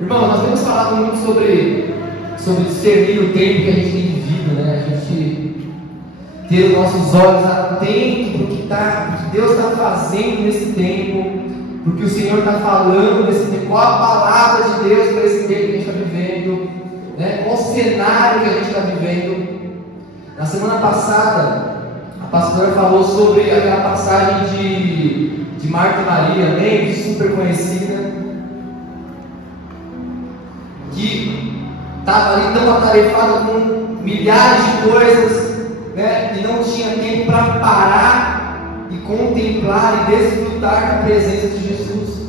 Irmão, nós temos falado muito sobre discernir o tempo que a gente tem vivido, né? A gente ter os nossos olhos atentos para o que Deus está fazendo nesse tempo, para o que o Senhor está falando nesse tempo, qual a palavra de Deus para esse tempo que a gente está vivendo, né? Qual o cenário que a gente está vivendo. Na semana passada, a pastora falou sobre aquela passagem de Marta e Maria, né? Super conhecida, que estava ali tão atarefada com milhares de coisas, né, e não tinha tempo para parar e contemplar e desfrutar da presença de Jesus,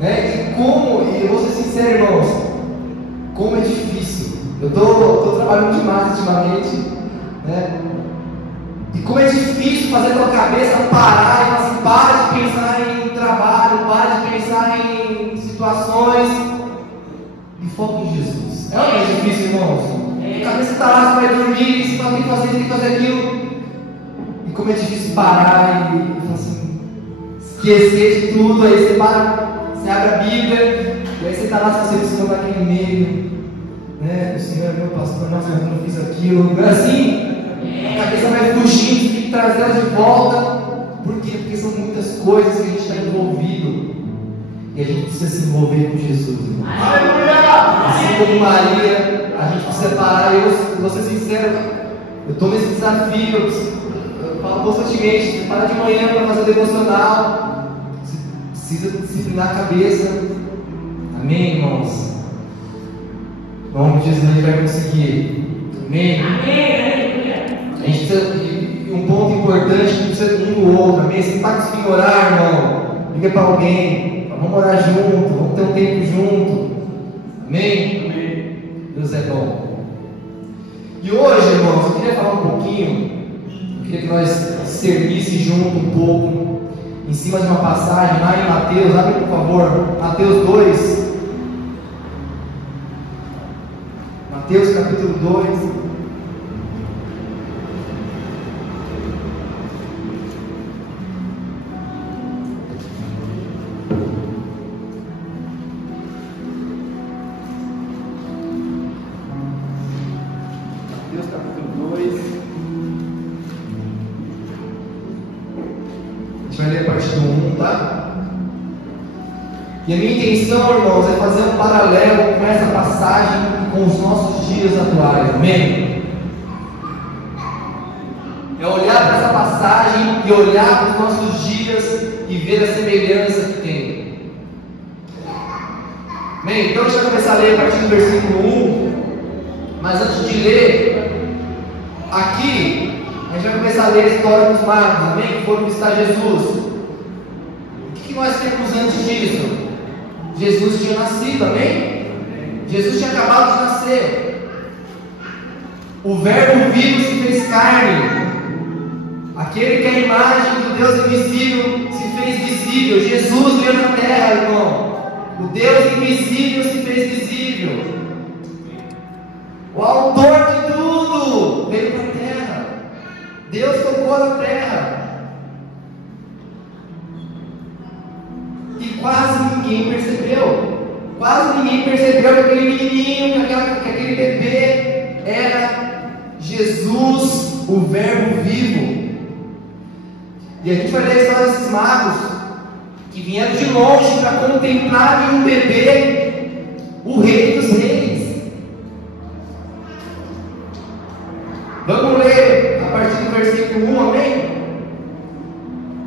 né? E eu vou ser sincero, irmãos, como é difícil. Eu estou trabalhando demais ultimamente, né? E como é difícil fazer a tua cabeça parar e falar assim: para de pensar em trabalho, para de pensar em situações e foca em Jesus. É ou não é difícil, irmãos? A cabeça está lá, você vai dormir, você tem que fazer aquilo. E como é difícil parar e assim, esquecer de tudo. Aí você para, você abre a Bíblia, e aí você está lá, se você precisa naquele meio, né? O Senhor é meu pastor, nossa, eu não fiz aquilo. Assim, a cabeça vai fugindo, tem que trazer ela de volta. Por quê? Porque são muitas coisas que a gente está envolvido. E a gente precisa se envolver com Jesus, irmão. Assim como Maria, a gente precisa parar. Eu vou ser sincero, eu estou nesse desafio. Eu falo constantemente: você para de manhã para fazer devocional, você precisa disciplinar a cabeça. Amém, irmãos? Em nome de Jesus a gente vai conseguir. Amém? A gente precisa, um ponto importante, que precisa de um do outro. Amém? Você não está conseguindo orar, irmão? Liga para alguém. Vamos orar junto, vamos ter um tempo junto. Amém? Amém? Deus é bom. E hoje, irmãos, eu queria falar um pouquinho, eu queria que nós servisse junto um pouco, em cima de uma passagem lá em Mateus. Abre por favor, Mateus 2. Mateus capítulo 2. E a minha intenção, irmãos, é fazer um paralelo com essa passagem e com os nossos dias atuais. Amém? É olhar para essa passagem e olhar para os nossos dias e ver a semelhança que tem. Amém? Então deixa eu começar a ler a partir do versículo 1. Mas antes de ler, aqui a gente vai começar a ler a história dos magos, amém? Que foram visitar Jesus. O que nós temos antes disso? Jesus tinha nascido, amém? Jesus tinha acabado de nascer. O Verbo vivo se fez carne. Aquele que é a imagem do Deus invisível se fez visível. Jesus veio na terra, irmão. O Deus invisível se fez visível. O autor de tudo veio para a terra. Deus tocou na terra. E quase ninguém percebeu. Quase ninguém percebeu que aquele menininho, que aquele bebê era Jesus, o Verbo vivo. E a gente vai ler a história desses magos que vieram de longe para contemplar em um bebê o Rei dos Reis. Vamos ler a partir do versículo 1, amém?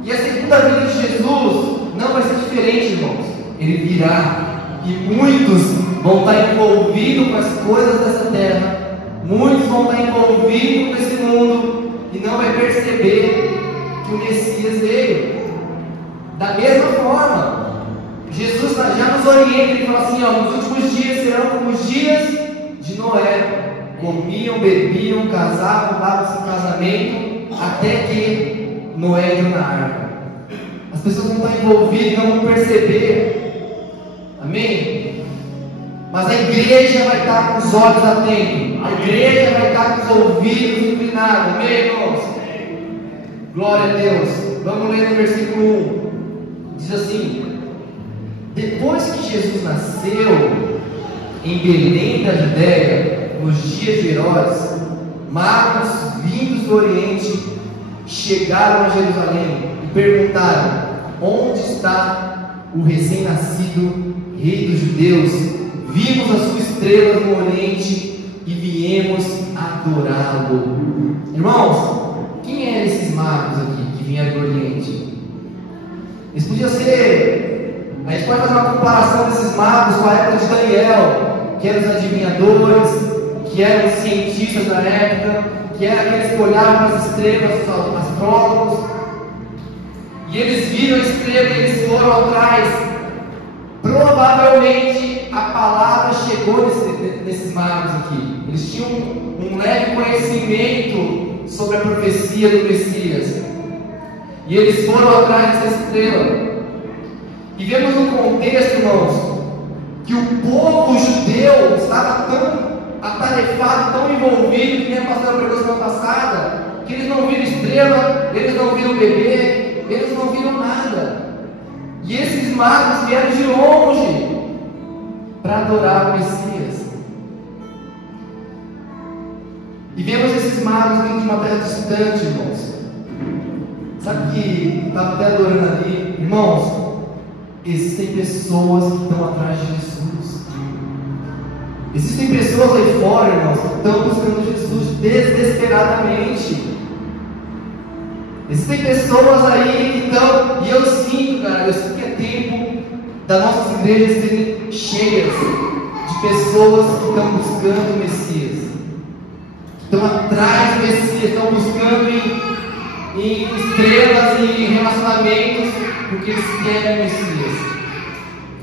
E a segunda vinda de Jesus não vai ser diferente, irmãos. Ele virá e muitos vão estar envolvidos com as coisas dessa terra. Muitos vão estar envolvidos com esse mundo e não vai perceber que o Messias veio. Da mesma forma, Jesus já nos orienta. Ele fala assim: ó, nos últimos dias serão como os dias de Noé. Comiam, bebiam, casavam, davam-se em casamento, até que Noé entrou na arca. As pessoas vão estar envolvidas, não vão perceber. Amém? Mas a igreja vai estar com os olhos atentos. A igreja vai estar com os ouvidos inclinados. Amém, irmãos? Glória a Deus. Vamos ler no versículo 1. Diz assim: Depois que Jesus nasceu em Belém da Judéia, nos dias de Herodes, magos vindos do Oriente chegaram a Jerusalém e perguntaram: onde está o recém-nascido Rei dos Judeus? Vimos a sua estrela no Oriente e viemos adorá-lo. Irmãos, quem eram esses magos aqui que vinham do Oriente? Eles podiam ser, a gente pode fazer uma comparação desses magos com a época de Daniel, que eram os adivinhadores, que eram os cientistas da época, que eram aqueles que olhavam para as estrelas, os astrólogos, e eles viram a estrela e eles foram atrás. Provavelmente a palavra chegou nesses magos aqui. Eles tinham um leve conhecimento sobre a profecia do Messias, e eles foram atrás dessa estrela. E vemos no contexto, irmãos, que o povo judeu estava tão atarefado, tão envolvido, que nem a pastora pregou semana passada, que eles não viram estrela, eles não viram bebê, eles não viram nada. E esses magos vieram de longe para adorar o Messias. E vemos esses magos vindo de uma terra distante, irmãos. Sabe que estava até adorando ali, irmãos? Existem pessoas que estão atrás de Jesus. Existem pessoas aí fora, irmãos, que estão buscando Jesus desesperadamente. Existem pessoas aí que estão, e eu sinto, cara, eu sinto que é tempo das nossas igrejas serem cheias de pessoas que estão buscando o Messias, que estão atrás do Messias, estão buscando em estrelas e em relacionamentos, porque eles querem o Messias.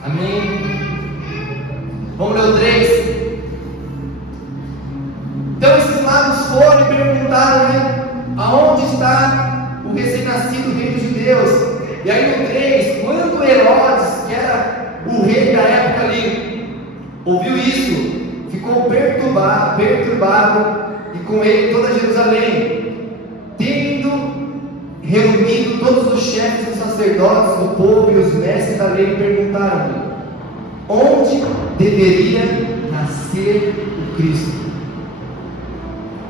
Amém? Vamos ler o 3. Então esses magos foram e perguntaram, né? Aonde está o recém-nascido Rei dos Judeus? E aí no 3, quando Herodes, que era o rei da época ali, ouviu isso, ficou perturbado, e com ele toda Jerusalém, tendo reunido todos os chefes dos sacerdotes do povo e os mestres da lei, perguntaram-lhe: onde deveria nascer o Cristo?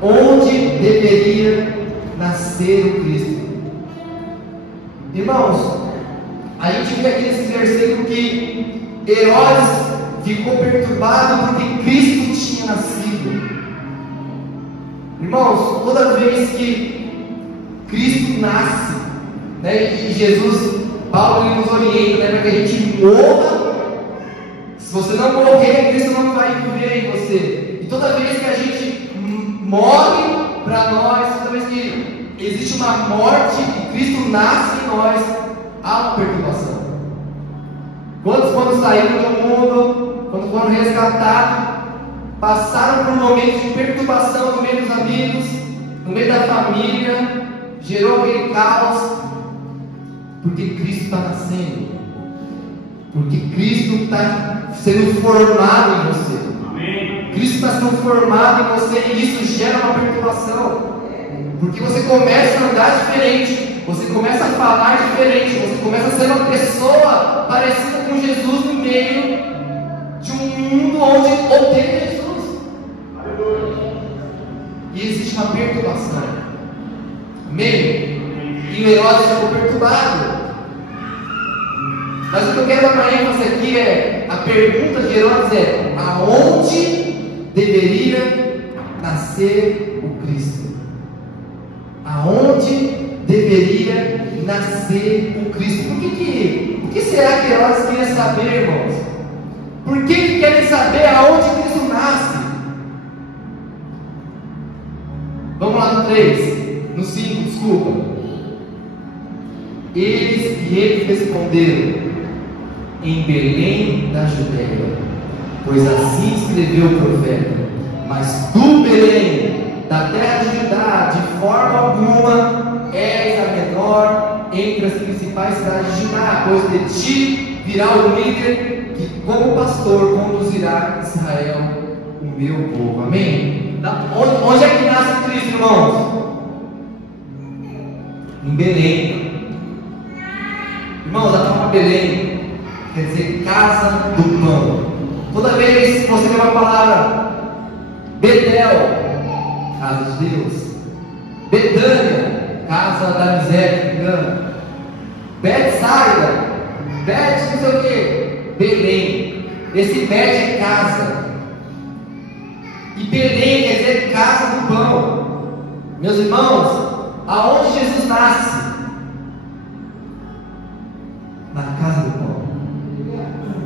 Onde deveria nascer o Cristo? Irmãos, a gente vê aqui nesse versículo que Herodes ficou perturbado porque Cristo tinha nascido. Irmãos, toda vez que Cristo nasce, né, e Jesus, Paulo ele nos orienta, né, para que a gente morra. Se você não morrer, Cristo não vai viver em você. E toda vez que a gente morre para nós, toda vez que existe uma morte e Cristo nasce em nós, há uma perturbação. Quantos, quando saíram do mundo, quando foram resgatados, passaram por um momento de perturbação no meio dos amigos, no meio da família, gerou aquele caos, porque Cristo está nascendo, porque Cristo está sendo formado em você. Amém. Cristo está sendo formado em você, e isso gera uma perturbação, porque você começa a andar diferente, você começa a falar diferente, você começa a ser uma pessoa parecida com Jesus no meio de um mundo onde odeia Jesus. E existe uma perturbação. Amém? E o Herodes ficou perturbado. Mas o que eu quero dar para ênfase aqui é: a pergunta de Herodes é: aonde deveria nascer o Cristo? Aonde deveria nascer o Cristo? Por que será que Herodes queria saber, irmãos? Por que ele quer saber aonde Cristo nasce? Vamos lá no 3, no 5, desculpa. Eles responderam: em Belém da Judéia, pois assim escreveu o profeta. Mas tu, Belém, da terra de Judá, de forma alguma és a menor entre as principais cidades de Judá, pois de ti virá o líder que, como pastor, conduzirá Israel, o meu povo. Amém? Onde é que nasce Cristo, irmãos? Em Belém. Irmãos, a palavra Belém quer dizer casa do pão. Toda vez que você vê uma palavra Betel, casa de Deus. Betânia, casa da miséria. Betsaida, Bet não sei o que, Belém. Esse Bet é casa. E Belém quer dizer casa do pão. Meus irmãos, aonde Jesus nasce? Na casa do pão.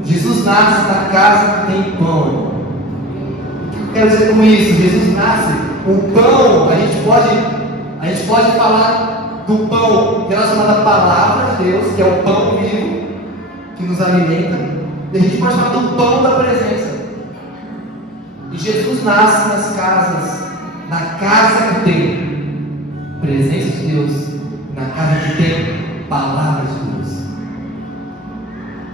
Jesus nasce na casa que tem pão. O que eu quero dizer com isso? Jesus nasce, o pão, a gente pode falar do pão relacionado à palavra de Deus, que é o pão vivo, que nos alimenta. E a gente pode falar do pão da presença. E Jesus nasce nas casas, na casa que tem presença de Deus, na casa que tem palavra de Deus.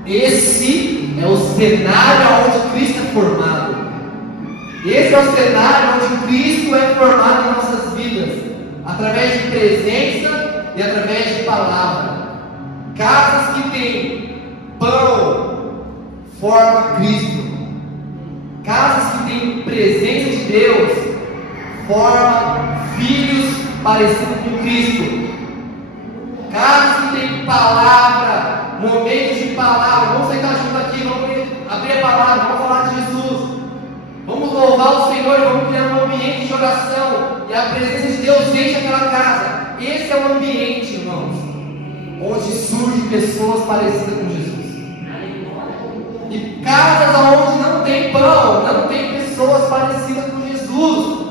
Esse é o cenário onde Cristo é formado. Esse é o cenário onde Cristo é formado em nossas vidas, através de presença e através de palavra. Casas que têm pão forma Cristo. Casas que têm presença de Deus forma filhos parecidos com Cristo. Casas que têm palavra, momentos de palavra. Vamos sentar junto aqui, vamos abrir a palavra, vamos falar de Jesus. Vamos louvar o Senhor, vamos criar um ambiente de oração. E a presença de Deus enche aquela casa. Esse é o ambiente, irmãos, onde surgem pessoas parecidas com Jesus. E casas onde não tem pão, não tem pessoas parecidas com Jesus.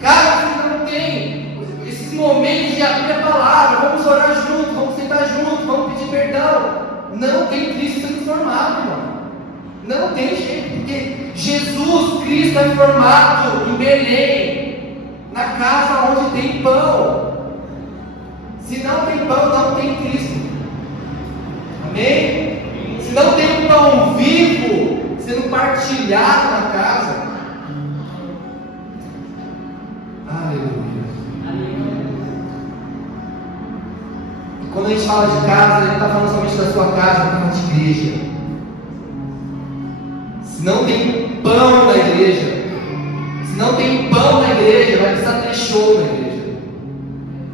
Casas que não tem esses momentos de abrir a palavra, vamos orar junto, vamos sentar junto, vamos pedir perdão. Não tem Cristo transformado, irmão. Não tem jeito, porque Jesus Cristo é formado em Belém, na casa onde tem pão. Se não tem pão, não tem Cristo. Amém? Se não tem um pão vivo sendo partilhado na casa. Aleluia. E quando a gente fala de casa, a gente não está falando somente da sua casa, a gente está falando de igreja. Se não tem pão na igreja, se não tem pão na igreja, vai precisar ter show na igreja.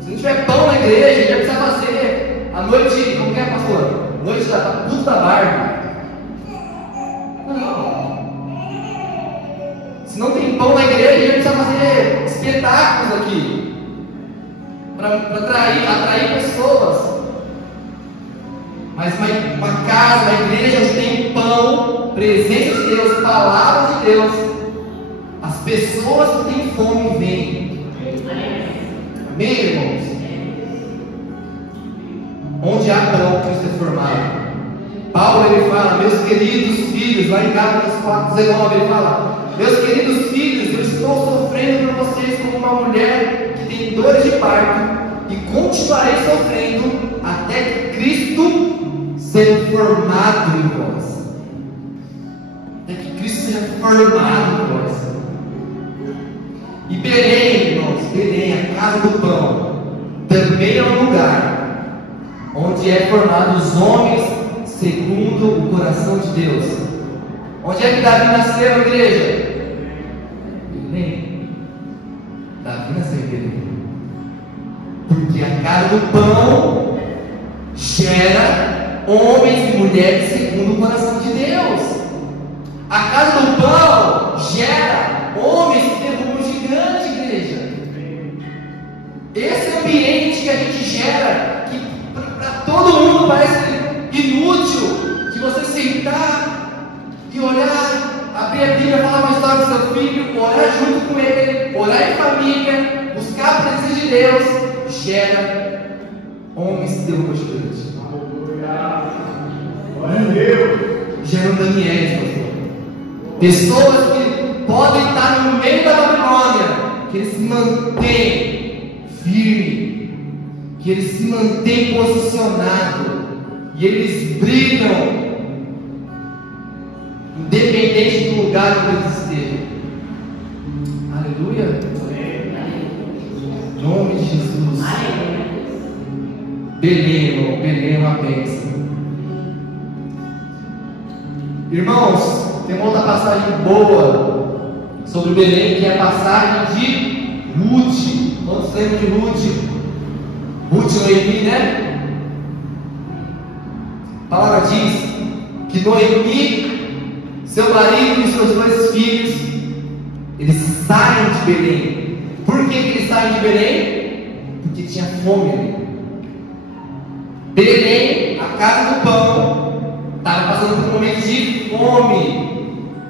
Se não tiver pão na igreja, já precisa fazer a noite, como que é, pastor? Noite da puta da Barbie. Não. Se não tem pão na igreja, já precisa fazer espetáculos aqui para atrair pessoas. Mas uma casa, uma igreja onde tem pão, presença de Deus, palavra de Deus, as pessoas que têm fome vêm. Amém, irmãos? Onde há pão, Cristo é formado. Paulo ele fala, meus queridos filhos, lá em Gálatas 4:19 ele fala, meus queridos filhos, eu estou sofrendo por vocês como uma mulher que tem dores de parto, e continuarei sofrendo até que Cristo seja formado em vós. Até que Cristo seja formado em vós. E Belém, irmãos, Belém, a casa do pão, também é um lugar onde é formado os homens segundo o coração de Deus. Onde é que Davi nasceu, igreja? Belém. Davi nasceu em Belém. Porque a casa do pão gera homens e mulheres segundo o coração de Deus. A casa do pão gera homens que derrubam gigante, igreja. Esse ambiente que a gente gera, que para todo mundo parece inútil, de você sentar e olhar, abrir a Bíblia, falar uma história do seu filho, orar junto com ele, orar em família, buscar a presença de Deus, gera homens que derrubam gigantes. Geram Daniel, pastor. Pessoas que podem estar no meio da Babilônia, que eles se mantêm firmes, que eles se mantêm posicionados, e eles brilham, independente do lugar onde eles estejam. Aleluia. Em nome de Jesus. Belém, irmão, Belém é uma bênção. Irmãos, tem uma outra passagem boa sobre Belém, que é a passagem de Ruth. Todos lembram de Ruth? Ruth e Noemi, né? A palavra diz que Noemi, seu marido e seus 2 filhos, eles saem de Belém. Por que eles saem de Belém? Porque tinha fome ali. Belém, a casa do pão, estava passando por um momento de fome.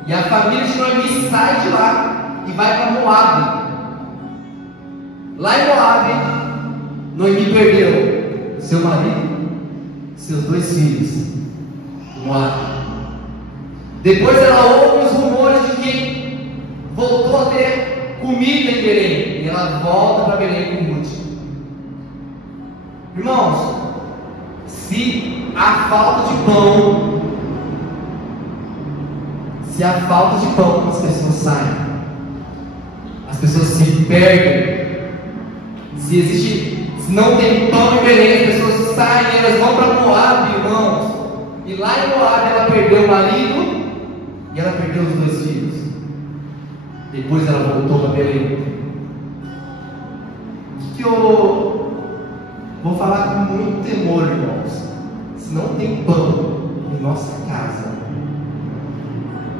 E a família de Noemi sai de lá e vai para Moabe. Lá em Moabe, Noemi perdeu seu marido, seus 2 filhos. Moabe. Depois ela ouve os rumores de que voltou a ter comida em Belém. E ela volta para Belém com Ruth. Irmãos, se a falta de pão, as pessoas saem, as pessoas se perdem. Se não tem pão em Belém, as pessoas saem, elas vão para Moabe, irmãos. E lá em Moabe ela perdeu o marido e ela perdeu os 2 filhos. Depois ela voltou para Belém. O que eu vou falar com muito temor, irmãos? Se não tem pão em nossa casa,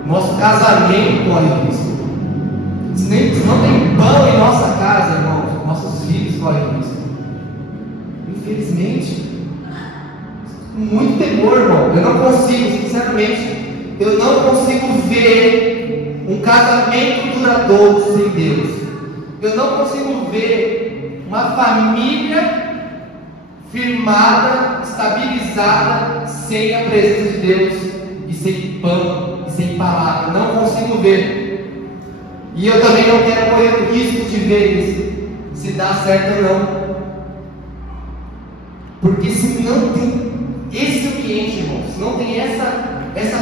nosso casamento corre risco. Se não tem pão em nossa casa, irmãos, nossos filhos correm risco. Infelizmente, com muito temor, irmão. Eu não consigo, sinceramente, eu não consigo ver um casamento duradouro sem Deus. Eu não consigo ver uma família firmada, estabilizada, sem a presença de Deus e sem pão e sem palavra. Não consigo ver. E eu também não quero correr o risco de ver isso, se dá certo ou não. Porque se não tem esse ambiente, irmãos, se não tem essa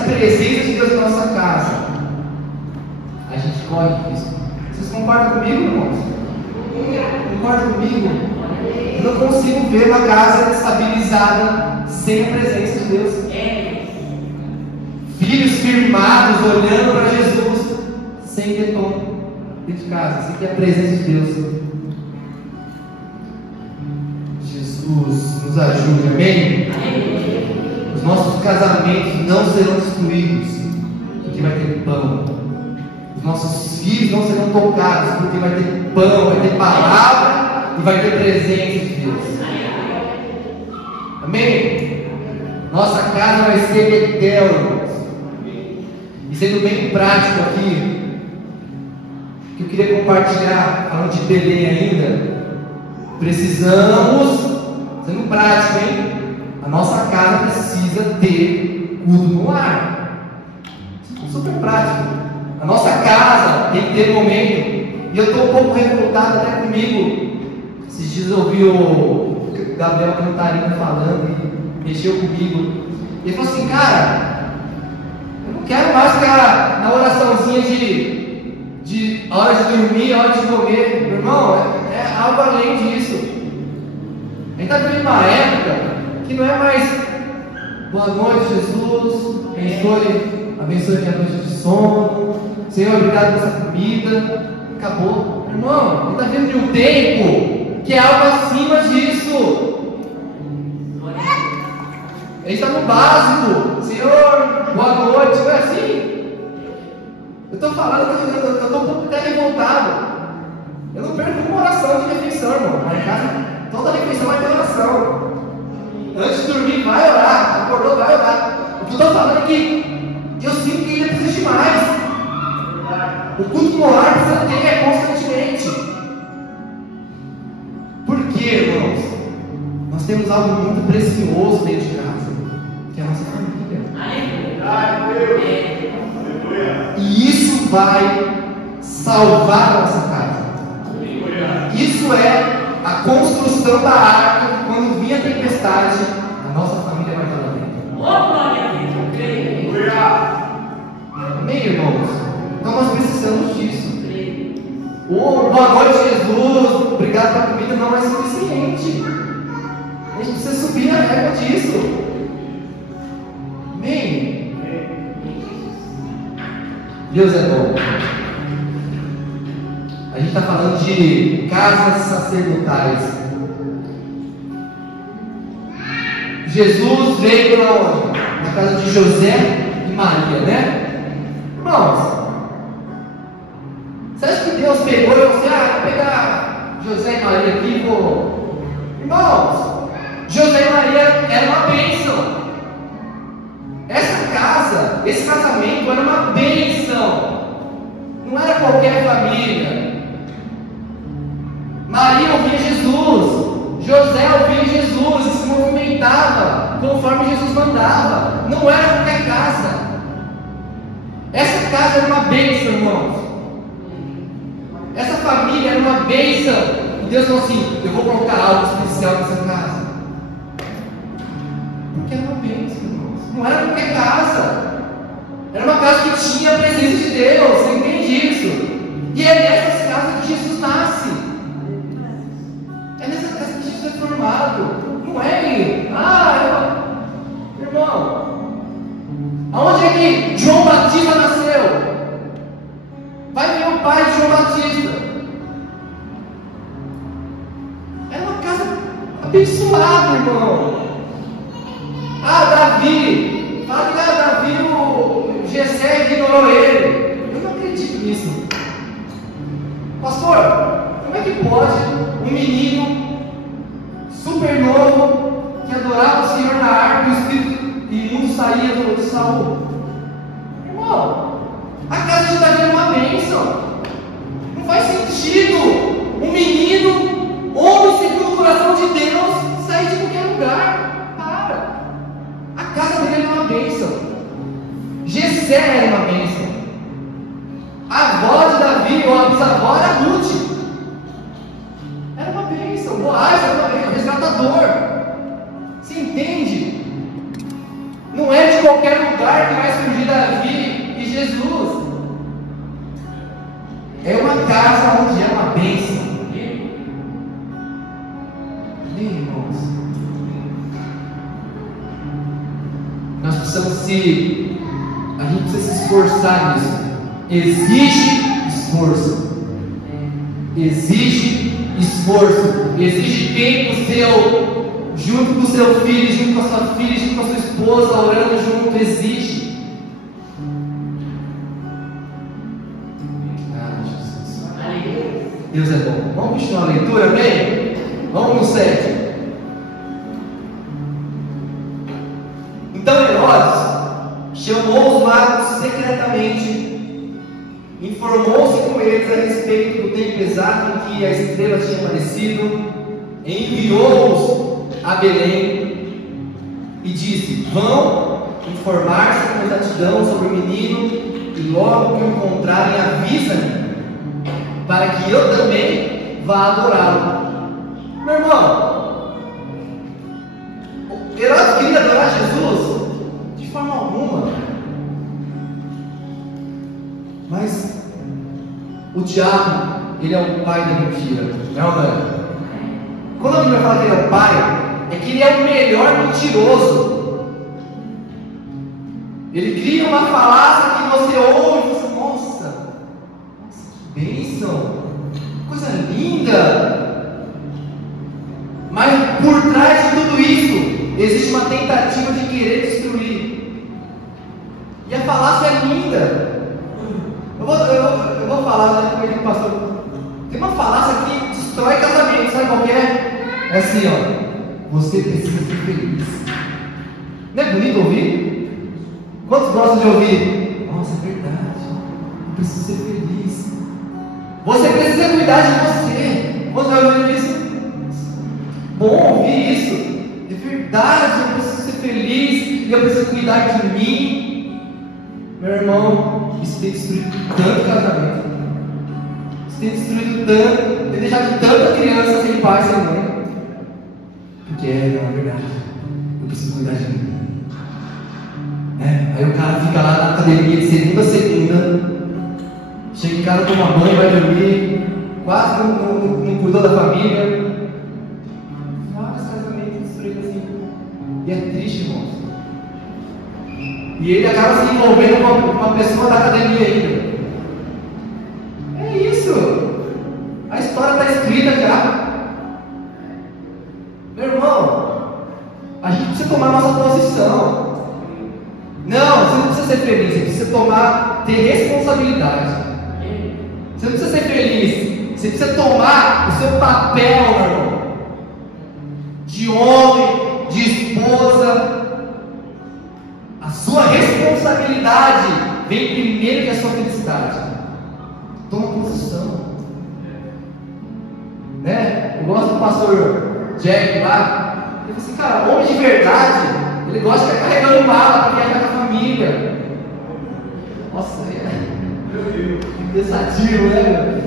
presença de Deus na nossa casa, a gente corre risco. Vocês concordam comigo, irmãos? Concordam comigo? Eu não consigo ver uma casa estabilizada sem a presença de Deus. Filhos firmados, olhando para Jesus, sem ter pão dentro de casa, sem ter a presença de Deus. Jesus nos ajude, amém? Os nossos casamentos não serão destruídos, porque vai ter pão. Os nossos filhos não serão tocados, porque vai ter pão, vai ter palavra e vai ter presença de Deus. Amém? Nossa casa vai ser Betel, irmãos. E sendo bem prático aqui, que eu queria compartilhar, falando de Belém ainda, precisamos, sendo prático, hein? A nossa casa precisa ter culto no lar. Super prático. A nossa casa tem que ter momento. E eu estou um pouco revoltado até comigo. Esses dias eu ouvi o Gabriel Cantarino falando e mexeu comigo. Ele falou assim, cara, eu não quero mais ficar na oraçãozinha de hora de dormir, hora de comer. Meu irmão, é algo além disso. A gente está vivendo uma época que não é mais boa noite, Jesus, abençoe minha noite de sono, Senhor, obrigado por essa comida, acabou. Irmão, a gente está vivendo de um tempo que é algo acima disso. A gente está no básico, Senhor, boa noite, não é assim? Eu estou falando que eu estou um pouco até revoltado. Eu não perco uma oração de refeição, irmão. Lá em casa, toda refeição vai ter oração. Antes de dormir, vai orar. Acordou, vai orar. O que eu estou falando é que eu sinto que ainda precisa de mais. O culto no lar precisa ter constantemente. Por quê, irmãos? Nós temos algo muito precioso dentro de casa, que é a nossa família. E isso vai salvar a nossa casa. Isso é a construção da arca. Quando vir a tempestade, a nossa família vai estar lá dentro. Amém, irmãos? Então nós precisamos disso. Boa noite, Jesus, obrigado pela comida, não é suficiente. A gente precisa subir a régua disso. Amém? Deus é bom. A gente está falando de casas sacerdotais. Jesus veio para onde? Na casa de José e Maria, né? Irmãos, você acha que Deus pegou e falou assim: vou pegar José e Maria aqui e vou... Irmãos, José e Maria era uma bênção. Essa casa, esse casamento era uma bênção. Não era qualquer família. Maria ouvia Jesus, José ouvia Jesus e se movimentava conforme Jesus mandava. Não era qualquer casa. Essa casa era uma bênção, irmãos. Essa família era uma bênção. E Deus falou assim: eu vou colocar algo especial nessa casa. Porque era uma bênção, irmãos. Não era qualquer casa. Era uma casa que tinha a presença de Deus. Você entende isso? E é nessas casas que Jesus nasce. É nessa casa que Jesus é formado. Não é irmão, aonde é que João Batista nasceu? Vai ver o pai de João Batista. Era uma casa abençoada, irmão. Davi. Fala que Davi, o Jessé ignorou ele. Eu não acredito nisso. Pastor, como é que pode um menino super novo que adorava o Senhor na arca, o espírito imundo saía de Saul? Irmão, a casa de Davi era uma bênção. Não faz sentido um menino, homem segundo o coração de Deus, sair de qualquer lugar. Para. A casa dele era uma bênção. Jessé era uma bênção. A avó de Davi, ou a bisavó, era Ruth. Era uma bênção. Boaz era uma bênção. Resgatador. Você entende? Não é de qualquer lugar que vai surgir Davi e Jesus. É uma casa onde é uma bênção. Irmãos, nós precisamos a gente precisa se esforçar nisso. Exige esforço. Exige esforço. Exige tempo seu, junto com o seu filho, junto com a sua filha, junto com a sua esposa, orando junto. Exige. Jesus. Deus é bom. Vamos continuar a leitura, amém? Vamos no 7. Então Herodes chamou os magos secretamente, informou-se com eles a respeito do tempo exato em que a estrela tinha aparecido, enviou-os a Belém e disse: vão informar-se com exatidão sobre o menino, e logo que o encontrarem avisem-me, para que eu também vá adorá-lo. Meu irmão, Herodes queria adorar Jesus? De forma alguma. Mas o diabo, ele é o pai da mentira, não é? Quando a Bíblia fala que ele é o pai, é que ele é o melhor mentiroso. Ele cria uma falácia que você ouve e você, nossa, que bênção, coisa linda. Mas por trás de tudo isso existe uma tentativa de querer destruir. E a falácia é linda. Eu vou falar, né, com ele, pastor. Tem uma falácia que destrói casamento, sabe qual que é? É assim, ó: você precisa ser feliz. Não é bonito ouvir? Quantos gostam de ouvir? Nossa, é verdade, eu preciso ser feliz. Você precisa cuidar de você. Quando eu ouvi isso, bom ouvir isso. É verdade, eu preciso ser feliz e eu preciso cuidar de mim. Meu irmão, isso tem destruído tanto casamento. Isso tem destruído tanto, tem deixado tanta criança sem pai, sem mãe. Porque não é verdade, eu preciso cuidar de mim. Aí o cara fica lá na academia de segunda a segunda, chega em casa, toma banho, vai dormir, quase não cuidou da família. Vários casamentos destruídos assim. E é triste, irmãos. E ele acaba se envolvendo com uma pessoa da academia ainda. É isso. A história está escrita já. Meu irmão, a gente precisa tomar nossa posição. Não, você não precisa ser feliz, você precisa ter responsabilidade. Você não precisa ser feliz, você precisa tomar o seu papel, meu irmão, de homem, de esposa. A sua responsabilidade vem primeiro que a sua felicidade. Toma posição. Né? Eu gosto do pastor Jack lá. Ele fala assim, cara, homem de verdade, ele gosta de ficar carregando mala para viajar com a família. Nossa, é pensativo, né?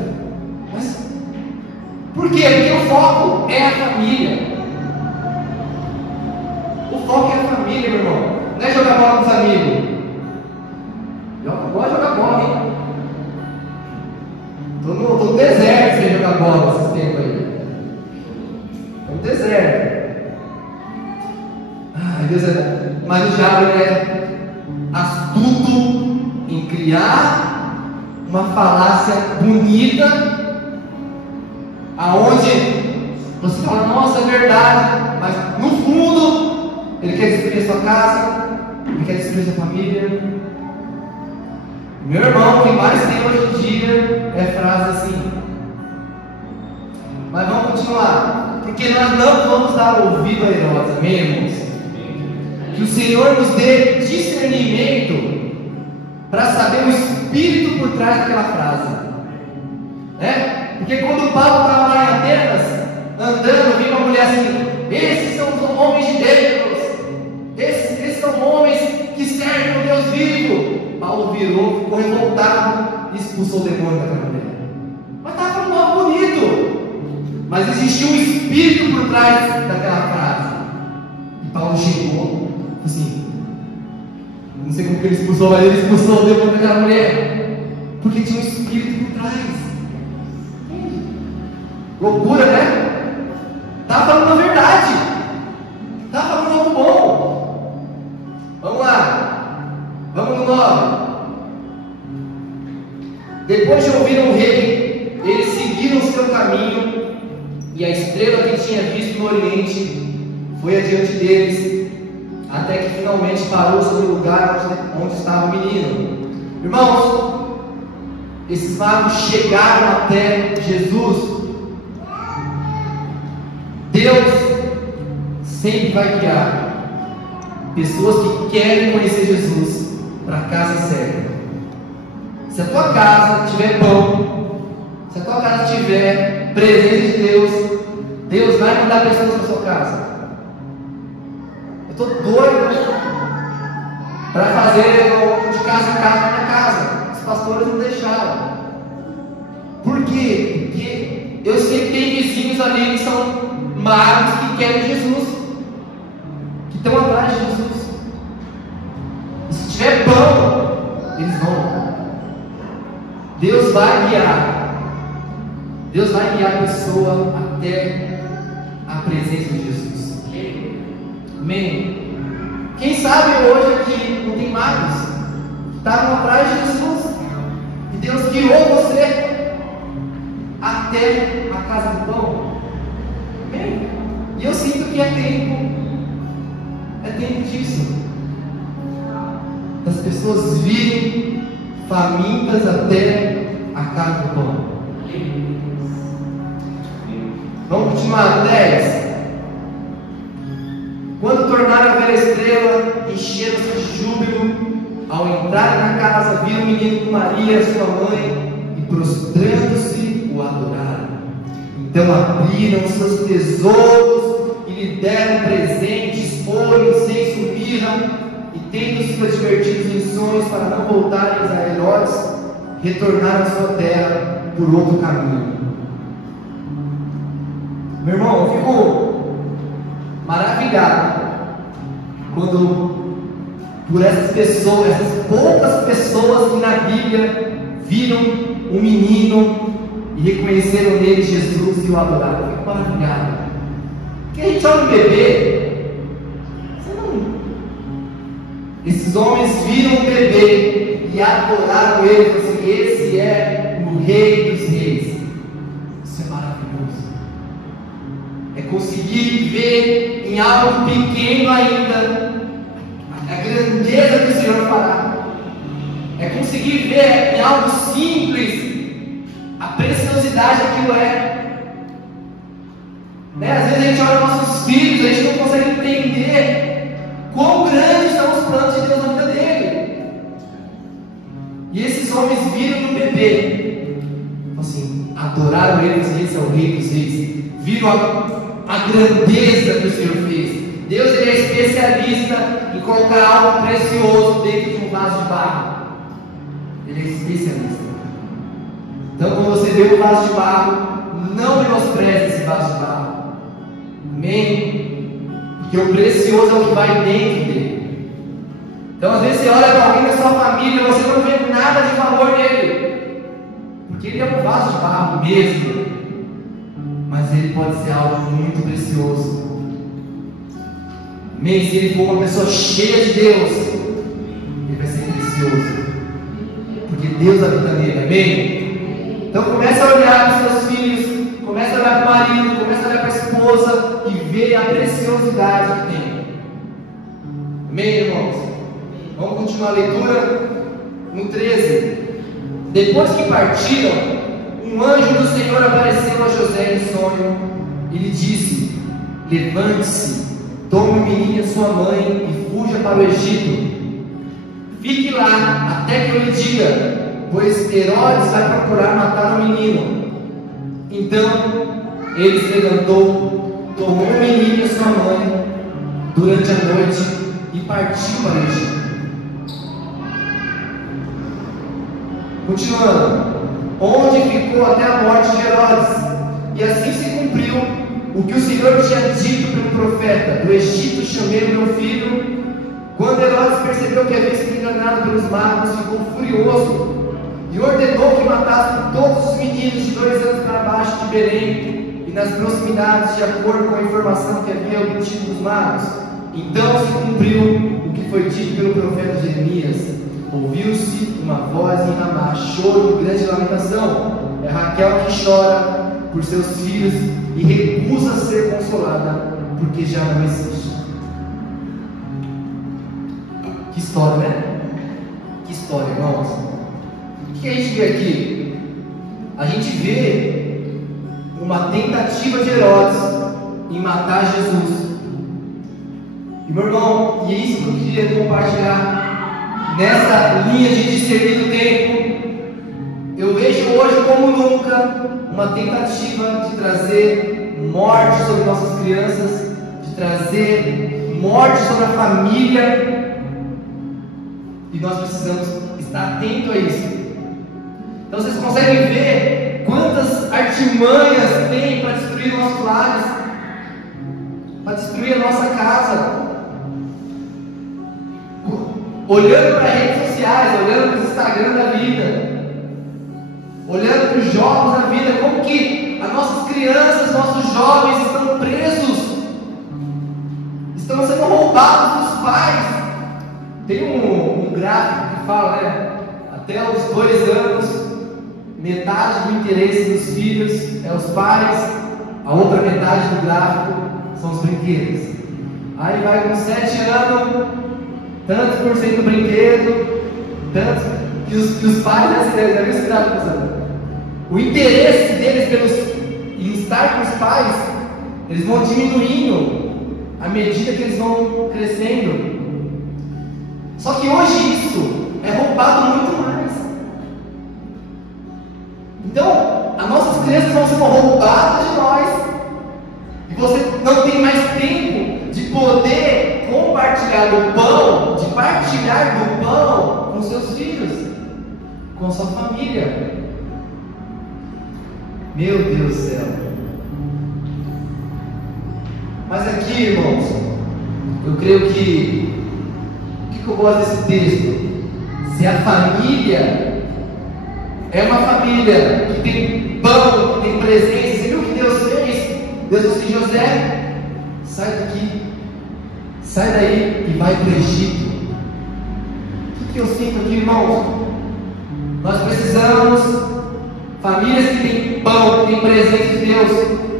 Mas por quê? Porque o foco é a família. O foco é a família, meu irmão. Não é jogar bola com os amigos. Gosto de jogar bola, hein? Tô no deserto sem jogar bola esses tempos aí. Tô no deserto. Ai, Deus é. Mas o diabo é astuto em criar uma falácia bonita, aonde você fala, nossa, é verdade, mas no fundo ele quer destruir a sua casa, ele quer destruir a sua família. Meu irmão, o que mais tem hoje em dia é frase assim. Mas vamos continuar, porque nós não vamos dar ouvido a Herodes, amém, irmãos? Que o Senhor nos dê discernimento para saber o espírito por trás daquela frase, né? Porque quando Paulo estava lá em Atenas, andando, viu uma mulher assim, esses são os homens de Deus, esses são homens que servem o Deus vivo. Paulo virou, ficou revoltado e expulsou o demônio daquela mulher. Mas estava falando algo bonito, mas existia um espírito por trás daquela frase. E Paulo chegou, assim, não sei como que ele expulsou, mas ele expulsou o demônio daquela mulher, porque tinha um espírito por trás. Loucura, né? Estava falando a verdade, estava falando algo bom. Vamos lá. Vamos no 9. Depois de ouvir o rei, eles seguiram o seu caminho, e a estrela que tinha visto no oriente foi adiante deles, até que finalmente parou sobre o lugar onde estava o menino. Irmãos, esses magos chegaram até Jesus. Deus sempre vai guiar pessoas que querem conhecer Jesus para a casa certa. Se a tua casa tiver pão, se a tua casa tiver presença de Deus, Deus vai mandar pessoas para a sua casa. Eu estou doido para fazer de casa em casa na minha casa. Os pastores não deixaram. Por quê? Porque eu sei que tem vizinhos ali que são magos que querem Jesus, que estão atrás de Jesus. E se tiver pão, eles vão. Deus vai guiar. Deus vai guiar a pessoa até a presença de Jesus. Amém? Quem sabe hoje aqui não tem magos que estavam atrás de Jesus, e Deus guiou você até a casa do pão. Amém? E eu sinto que é tempo disso, das pessoas virem famintas até a casa do pão. Vamos continuar, 10. Quando tornaram a ver a estrela, encheram-se de júbilo. Ao entrar na casa, viram o menino com Maria, sua mãe, e prostrando-se, o adoraram. Então abriram seus tesouros e lhe deram presentes, ouro, incenso, mirra, e tendo sido advertidos em sonhos para não voltarem a Herodes, retornaram à sua terra por outro caminho. Meu irmão, eu fico maravilhado quando por essas pessoas, essas poucas pessoas que na Bíblia viram um menino e reconheceram nele Jesus e o adoraram. Eu fico maravilhado. Porque a gente olha um bebê, Esses homens viram o bebê e adoraram ele, falaram assim: esse é o Rei dos Reis. Isso é maravilhoso. É conseguir ver em algo pequeno ainda a grandeza que o Senhor fará. É conseguir ver em algo simples a preciosidade que aquilo é. Às vezes a gente olha nossos filhos, a gente não consegue entender quão grandes são os planos de Deus na vida dele. E esses homens viram no bebê, assim, adoraram ele, esse é o Rei dos Reis. Viram a grandeza que o Senhor fez. Deus, ele é especialista em colocar algo precioso dentro de um vaso de barro. Ele é especialista. Então, quando você vê um vaso de barro, não menospreze esse vaso de barro. Amém? Porque o precioso é o que vai dentro dele. Então, às vezes você olha para alguém da sua família, você não vê nada de valor nele, porque ele é um vaso de barro mesmo, mas ele pode ser algo muito precioso. Amém? Se ele for uma pessoa cheia de Deus, ele vai ser precioso, porque Deus habita nele. Amém? Então comece a olhar para os seus filhos, comece a olhar para o marido, comece a olhar para a esposa e ver a preciosidade que tem. Amém, irmãos? Vamos continuar a leitura no 13. Depois que partiram, um anjo do Senhor apareceu a José em sonho e lhe disse: levante-se, tome o menino e a sua mãe e fuja para o Egito. Fique lá até que eu lhe diga, pois Herodes vai procurar matar o menino. Então ele se levantou, tomou o menino e a sua mãe durante a noite e partiu para o Egito. Continuando, onde ficou até a morte de Herodes. E assim se cumpriu o que o Senhor tinha dito pelo profeta: do Egito chamei o meu filho. Quando Herodes percebeu que havia sido enganado pelos magos, ficou furioso e ordenou que matassem todos os meninos de 2 anos para baixo de Belém e nas proximidades, de acordo com a informação que havia obtido dos magos. Então se cumpriu o que foi dito pelo profeta Jeremias. Ouviu-se uma voz em Ramá, choro e grande lamentação. É Raquel que chora por seus filhos e recusa ser consolada, porque já não existe. Que história, né? Que história, irmãos. O que a gente vê aqui? A gente vê uma tentativa de Herodes em matar Jesus. E meu irmão, e é isso que eu queria compartilhar nessa linha de discernir do tempo. Eu vejo hoje como nunca uma tentativa de trazer morte sobre nossas crianças, de trazer morte sobre a família, e nós precisamos estar atentos a isso. Então vocês conseguem ver quantas artimanhas tem para destruir nossos lares, para destruir a nossa casa. Olhando para as redes sociais, olhando para o Instagram da vida, olhando para os jogos da vida, como que as nossas crianças, nossos jovens estão presos, estão sendo roubados dos pais. Tem um gráfico que fala, né? Até os 2 anos, metade do interesse dos filhos é os pais, a outra metade do gráfico são os brinquedos. Aí vai com 7 anos, tantos por cento do brinquedo, tantos que os pais já viu esse gráfico? O interesse deles em estar com os pais, eles vão diminuindo à medida que eles vão crescendo. Só que hoje isso é roubado muito mais. Então, as nossas crianças vão ser roubadas de nós. E você não tem mais tempo de poder compartilhar do pão, de partilhar do pão com seus filhos, com sua família. Meu Deus do céu. Mas aqui, irmãos, eu creio que o que eu gosto desse texto? Se a família é uma família que tem pão, que tem presença, você viu o que Deus fez? Deus disse: José, sai daqui, sai daí e vai para o Egito. que eu sinto aqui, irmãos? Nós precisamos, famílias que têm pão, que têm presença de Deus,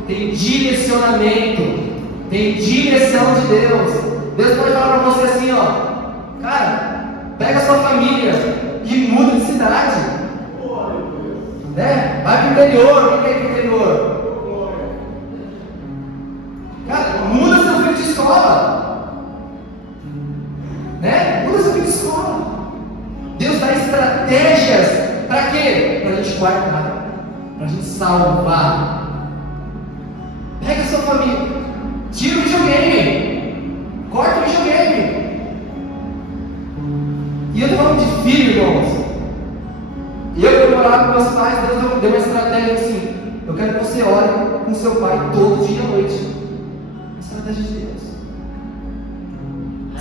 têm direcionamento, têm direção de Deus. Deus pode falar para você assim, ó, cara, pega a sua família e muda de cidade, né? Vai para o interior, o que é interior? Cara, muda seu filho de escola, né? Muda seu filho de escola. Deus dá estratégias para quê? Para a gente guardar, para a gente salvar. Pega a sua família, tira o videogame, corta o videogame. E eu estou falando de filho, irmãos. Eu morava com meus pais, Deus deu uma estratégia assim: eu quero que você ore com seu pai todo dia à noite. Estratégia de Deus.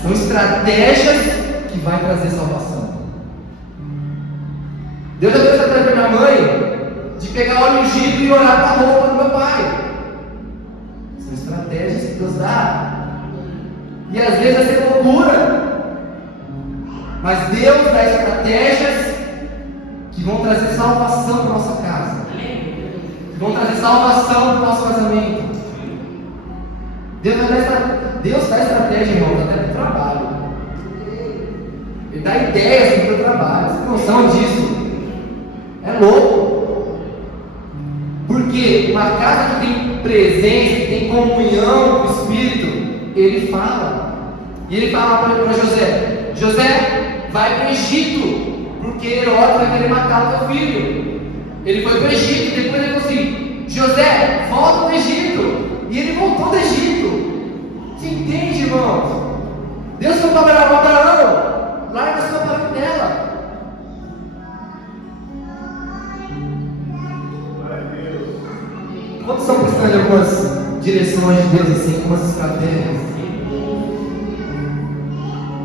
São estratégias que vai trazer salvação. Deus deu estratégia para minha mãe de pegar óleo ungido e orar para a roupa do meu pai. São estratégias que Deus dá. E às vezes vai ser loucura. Mas Deus dá estratégias que vão trazer salvação para a nossa casa, que vão trazer salvação para o nosso casamento. Deus dá estratégia, irmão, até para o trabalho. Ele dá ideias para o trabalho. Vocês têm noção disso? É louco. Porque uma casa que tem presença, que tem comunhão com o Espírito, ele fala. E ele fala para José: José, vai para o Egito, porque Herodes vai querer matar o teu filho. Ele foi para o Egito, depois ele falou assim: José, volta para o Egito. E ele voltou do Egito. Você entende, irmãos? Deus não toma na volta, não. Larga a sua parentela. Quantos estão precisando de algumas direções de Deus, assim, algumas estratégias?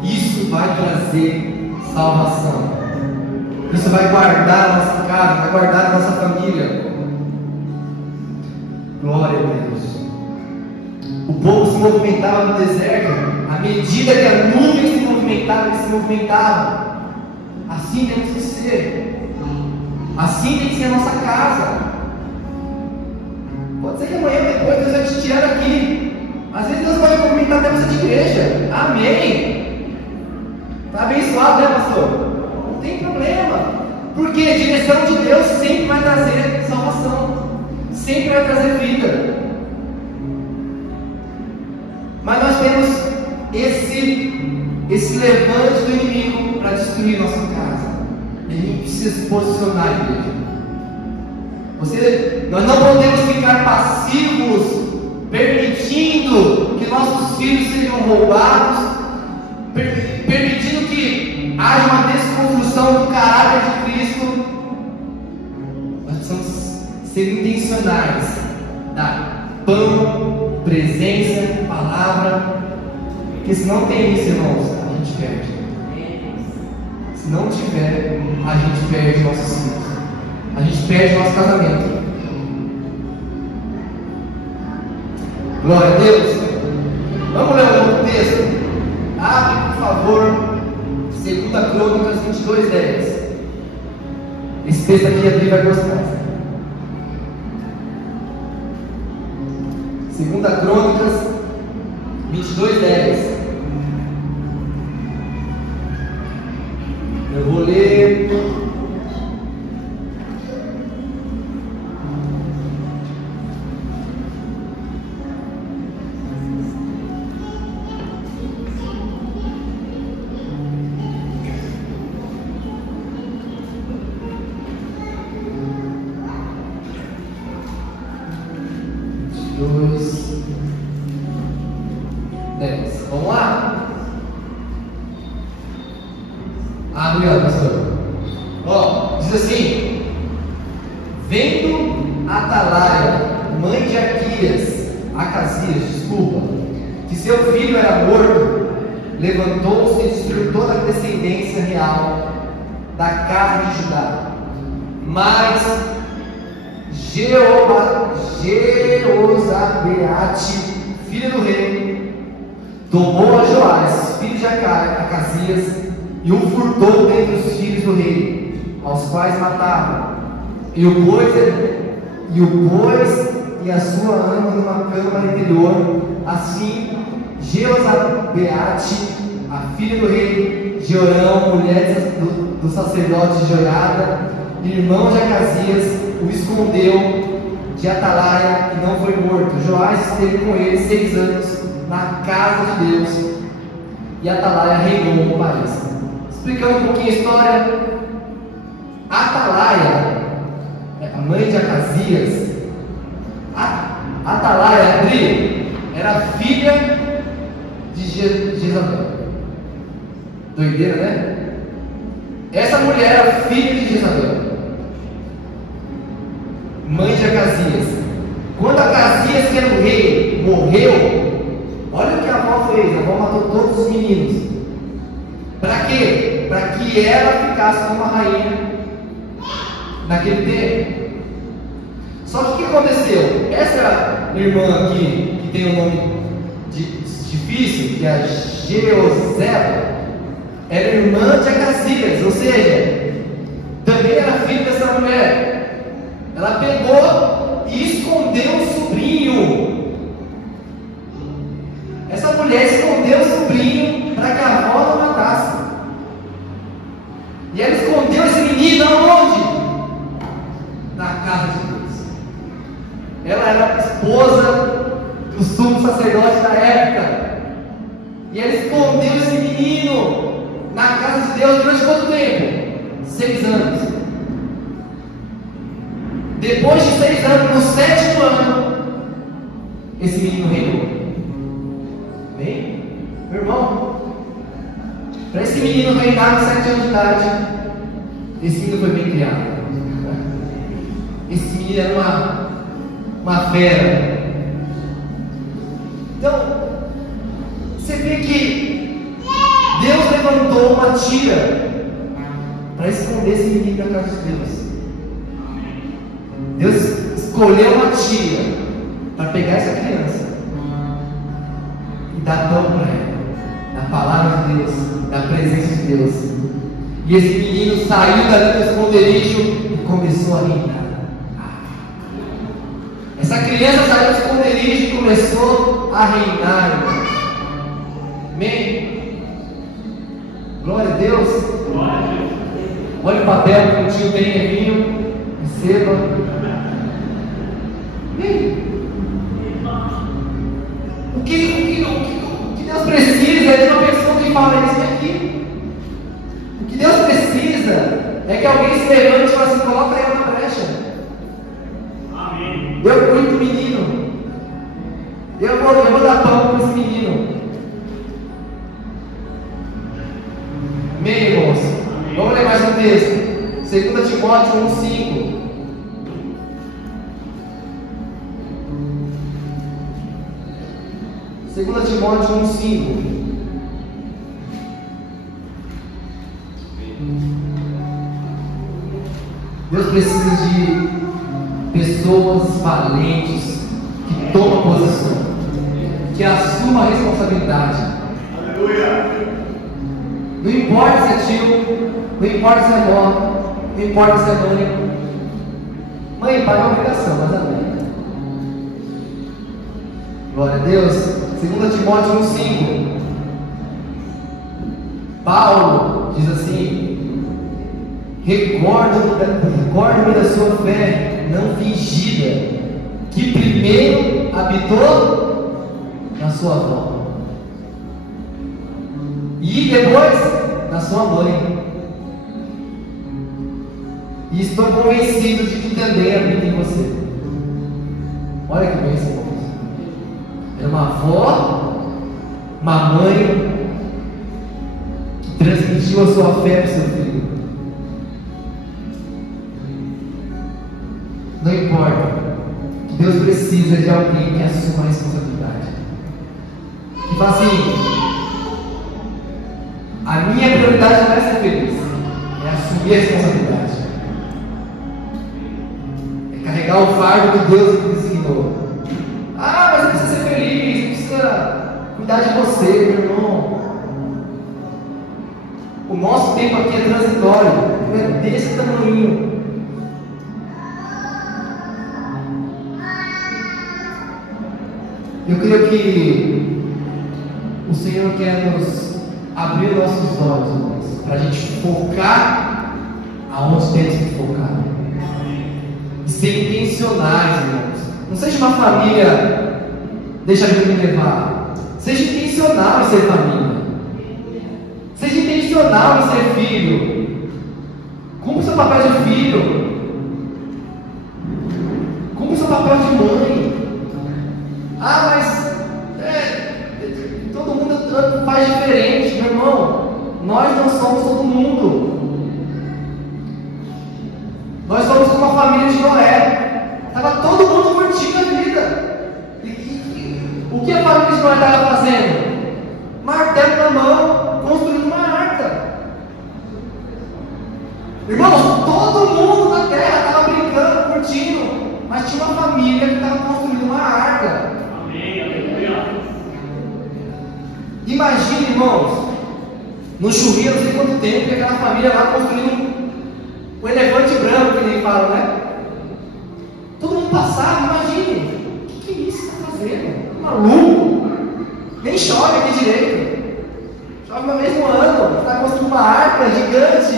Isso vai trazer salvação. Isso vai guardar a nossa casa, vai guardar a nossa família. Glória a Deus. O povo se movimentava no deserto, à medida que a nuvem se movimentava, eles se movientavam. Assim temos que ser. Assim tem que ser a nossa casa. Pode ser que amanhã depois Deus vai te tirar daqui. Às vezes Deus vai movimentar até você de igreja. Amém. Está abençoado, né, pastor? Não tem problema. Porque a direção de Deus sempre vai trazer salvação, sempre vai trazer vida. Mas nós temos esse levante do inimigo para destruir nossa casa. E a gente precisa se posicionar, igreja. Nós não podemos ficar passivos, permitindo que nossos filhos sejam roubados, permitindo que haja uma desconstrução do caráter de Cristo. Nós precisamos ser intencionais, dar pão, presença, palavra, porque se não tem isso, irmãos, a gente perde. Se não tiver, a gente perde nossos filhos, a gente perde nosso casamento. Glória a Deus. Vamos ler um outro texto. Abre, por favor, 2 Crônicas 22:10. Esse texto aqui a Bíblia vai gostar. 2 Crônicas 22:10. Eu vou ler. Vamos lá? Abre, ó, pastor. Ó, diz assim: vendo Atalaia, mãe de Acasias, que seu filho era morto, levantou-se e destruiu toda a descendência real da casa de Judá. Mas Jeozabeate, filho do rei, tomou a Joás, filho de Acasias, e um furtou dentre os filhos do rei, aos quais matava, e o pôs e a sua ama numa câmara interior. Assim Jeozabeate, a filha do rei Jeorão, mulher do sacerdote Joiada, irmão de Acasias, o escondeu de Atalaia e não foi morto. Joás esteve com ele 6 anos na casa de Deus, e Atalaia reinou no país. Explicando um pouquinho a história, Atalaia, a mãe de Acasias, Atalaia era filha de Jezabel. Doideira, né? Essa mulher era filha de Jezabel, mãe de Acasias. Quando Acasias, que era o rei, morreu, olha o que a avó fez. A avó matou todos os meninos. Para quê? Para que ela ficasse como rainha naquele tempo. Só que o que aconteceu? Essa irmã aqui, que tem um nome difícil, que é a Jeozeba, era irmã de Acasias, ou seja, também era filha dessa mulher. Ela pegou e escondeu o sobrinho. Essa mulher escondeu o sobrinho para que a avó não matasse. E ela escondeu esse menino aonde? Na casa de Deus. Ela era a esposa do sumo sacerdote da época. E ela escondeu esse menino na casa de Deus durante quanto tempo? 6 anos. Depois de 6 anos, no 7º ano, esse menino reinou. Bem, meu irmão, para esse menino reinar com 7 anos de idade, esse menino foi bem criado. Esse menino era uma fera. Então, você vê que Deus levantou uma tira para esconder esse menino da casa de Deus. Deus escolheu uma tira para pegar essa criança e dar pão para ela, da palavra de Deus, da presença de Deus. E esse menino saiu dali do esconderijo e começou a reinar. Essa criança saiu do esconderijo e começou a reinar. Amém? Glória a Deus. Olha o papel que o tio tem aqui. Receba. Amém? O que Deus precisa é de uma pessoa que fala isso aqui. O que Deus precisa é que alguém se levante e fale assim: coloca aí uma brecha. Amém. Eu cuido do menino. Eu vou dar pão para esse menino. Amém, irmãos? Amém. Vamos ler mais um texto. 2 Timóteo 1,5. Segunda Timóteo 1,5. Deus precisa de pessoas valentes que tomam posição, que assumam a responsabilidade. Aleluia. Não importa se é tio, não importa se é avó, não importa se é mãe. Mãe, pai é uma obrigação, mas amém. Glória a Deus. 2 Timóteo 1,5. Paulo diz assim: recordo-me da sua fé não fingida, que primeiro habitou na sua avó e depois na sua mãe. E estou convencido de que também habita em você. Olha que bênção, irmãos. Era uma avó, uma mãe que transmitiu a sua fé para o seu filho. Não importa. Deus precisa de alguém que assuma a responsabilidade. Que fala assim: a minha prioridade não é ser feliz, é assumir a responsabilidade. É carregar o fardo que Deus nos ensinou. Ah, mas você precisa ser feliz, precisa cuidar de você, meu irmão. O nosso tempo aqui é transitório, é desse tamanho. Eu creio que o Senhor quer nos abrir nossos olhos para a gente focar aonde temos que focar e ser intencionais, irmãos. Não seja uma família, deixa a vida me levar. Seja intencional em ser família. Seja intencional em ser filho. Cumpra o seu papel de filho. Cumpra o seu papel de mãe. Ah, mas todo mundo faz diferente, meu irmão. Nós não somos todo mundo. Nós somos uma família de Noé. Estava todo mundo curtindo a vida. O que a família de Noé estava fazendo? Martelo na mão, construindo uma arca. Irmãos, todo mundo na terra estava brincando, curtindo, mas tinha uma família que estava construindo uma arca. Imagine, irmãos, no chuveiro, não sei quanto tempo, e aquela família lá construindo um elefante branco, que nem falam, né? Todo mundo passava, imagine, o que é isso que está fazendo? Maluco, nem chove aqui direito, chove uma vez no ano, está construindo uma arca gigante.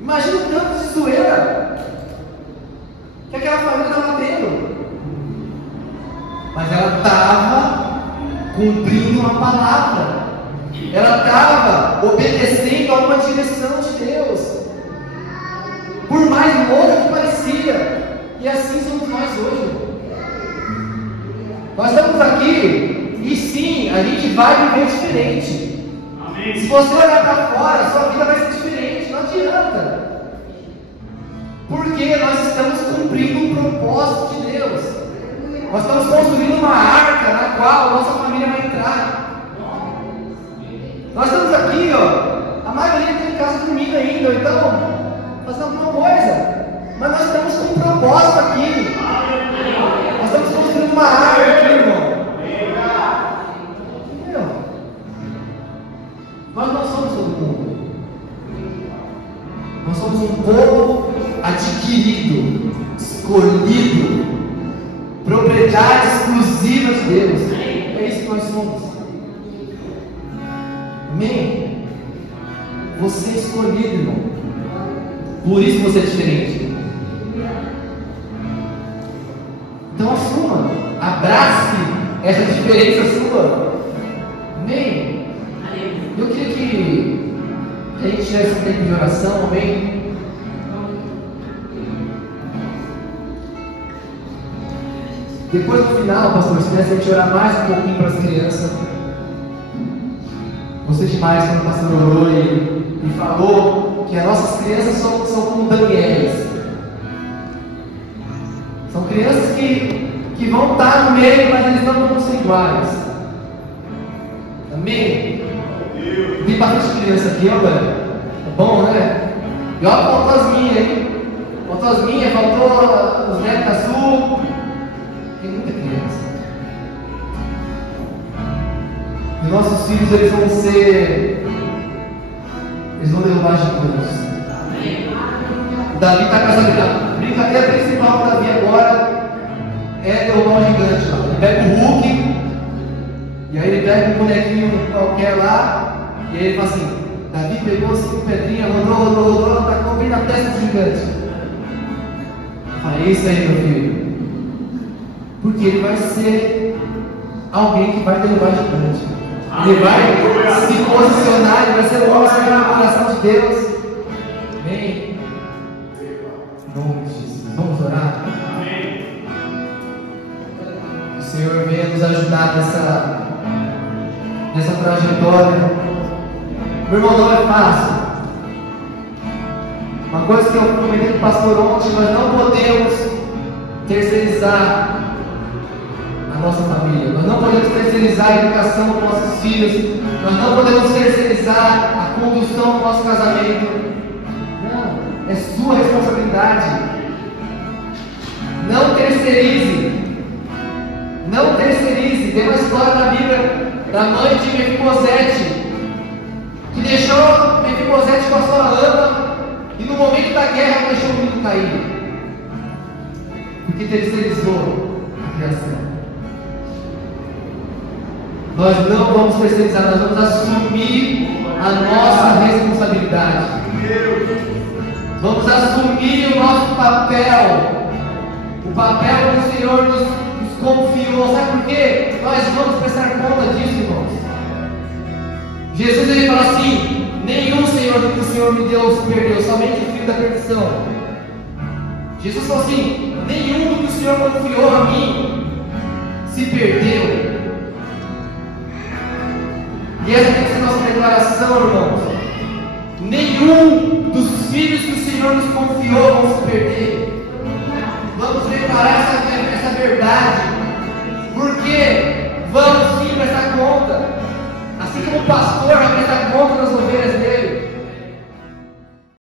Imagina o tanto de zoeira que aquela família estava tendo, mas ela estava cumprindo uma palavra, ela estava obedecendo a uma direção de Deus, por mais louco que parecia, e assim somos nós hoje. Nós estamos aqui, e sim, a gente vai viver diferente. Amém. Se você olhar para fora, sua vida vai ser diferente, não adianta, porque nós estamos cumprindo um propósito de Deus. Nós estamos construindo uma arca na qual a nossa família vai entrar. Nós estamos aqui, ó, a maioria está em casa dormindo ainda, então fazendo alguma coisa, mas nós estamos com um propósito aqui. Nós estamos construindo uma arca aqui, irmão. Entendeu? Nós não somos todo mundo. Nós somos um povo adquirido, escolhido, propriedade exclusiva de Deus. É isso que nós somos. Amém? Você é escolhido, irmão. Por isso você é diferente. Então assuma, abrace essa diferença sua. Amém? Eu queria que a gente tivesse um tempo de oração, amém? Depois no final, pastor, se tivesse a gente orar mais um pouquinho para as crianças. Gostei demais quando o pastor orou e falou que as nossas crianças são como Danielis. São crianças que vão estar no meio, mas eles não vão ser iguais. Amém? Tem bastante criança aqui, ó, velho. É bom, né? E ó, faltou as minhas, hein? Faltou as minhas, faltou os netos azul. Tem muita criança. E nossos filhos, eles vão derrubar gigantes. Davi está com essa brincadeira principal do Davi agora é derrubar um gigante lá. Ele pega o Hulk, e aí ele pega um bonequinho qualquer lá, e aí ele fala assim: Davi pegou 5 pedrinhas, rodou, tacou bem na testa do gigante. Fala, é isso aí, meu filho. Porque ele vai ser alguém que vai derrubar gigante. Ele vai se posicionar, ele vai ser o homem segundo o coração de Deus. Amém? Em nome de Jesus. Vamos orar? Amém. O Senhor venha nos ajudar nessa trajetória. Meu irmão, não é fácil. Uma coisa que eu comentei com o pastor ontem: nós não podemos terceirizar a nossa família, nós não podemos terceirizar a educação dos nossos filhos, nós não podemos terceirizar a condução do nosso casamento. Não, é sua responsabilidade. Não terceirize. Não terceirize. Tem uma história na Bíblia da mãe de Mefibosete, que deixou Mefibosete com a sua lâmina, e no momento da guerra não deixou o menino cair, porque terceirizou a criação. Nós não vamos terceirizar, nós vamos assumir a nossa responsabilidade. Vamos assumir o nosso papel, o papel que o Senhor nos confiou. Sabe por quê? Nós vamos prestar conta disso, irmãos. Jesus ele fala assim: nenhum Senhor do que o Senhor me deu se perdeu, somente o filho da perdição. Jesus falou assim: nenhum do que o Senhor confiou a mim se perdeu. E essa tem que ser a nossa declaração, irmãos. Nenhum dos filhos que o Senhor nos confiou vão se perder. Vamos preparar essa verdade, porque vamos sim prestar conta. Assim como o pastor vai prestar conta das